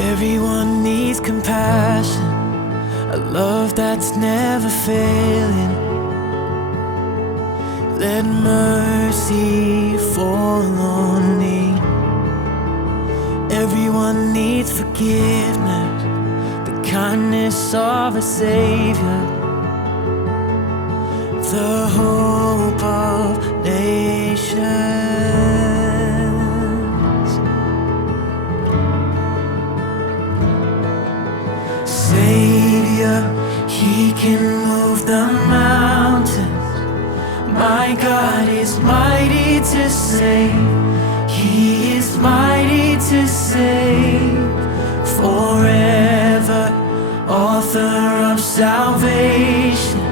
Everyone needs compassion, a love that's never failing. Let mercy fall on me. Everyone needs forgiveness, the kindness of a Saviour, the hope of nations. Saviour, He can move the mountains. My God is mighty to save. He is mighty to save. Forever, author of salvation.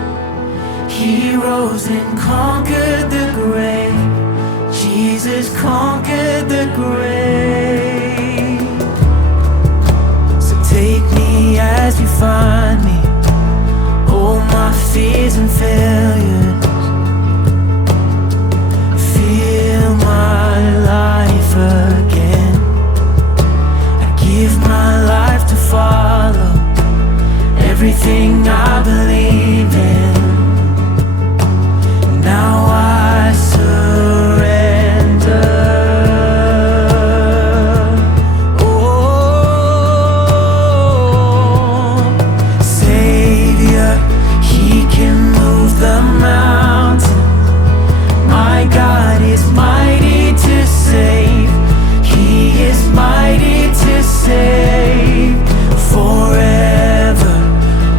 He rose and conquered the grave. Jesus conquered the grave. So take me as you find me, all my fears and failures. Feel my life again. I give my life to follow everything I believe in. Now I surrender. Oh, Saviour, He can move the mountain. My God is mighty to save. He is mighty to save. Forever,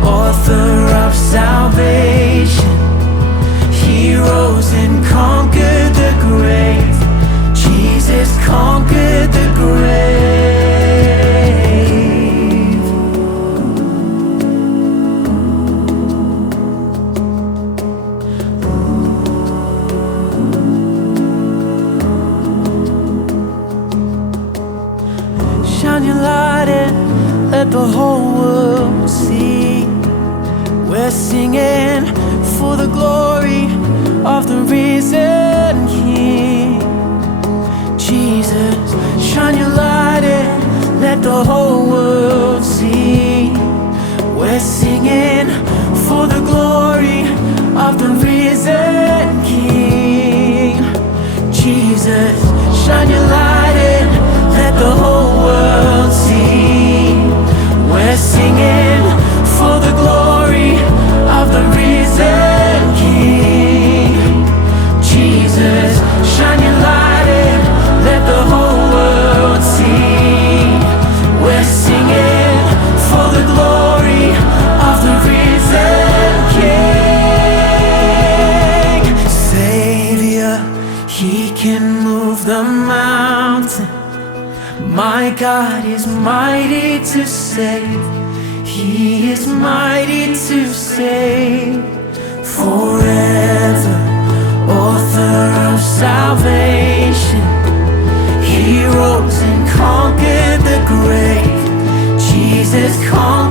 author of salvation. He rose and conquered the grave. Jesus conquered the grave. Shine your light and let the whole world see. We're singing for the glory of the risen King. Jesus, shine your light and let the whole world see. We're singing for the glory of the risen King. Jesus, shine your light and let the whole world see. We're singing for the glory of the risen King. Jesus, shine your light and let the whole world see. We're singing for the glory of the risen King. Saviour, He can move the mountain. My God is mighty to save. He is mighty to save. Forever, author of salvation. He rose and conquered the grave. Jesus conquered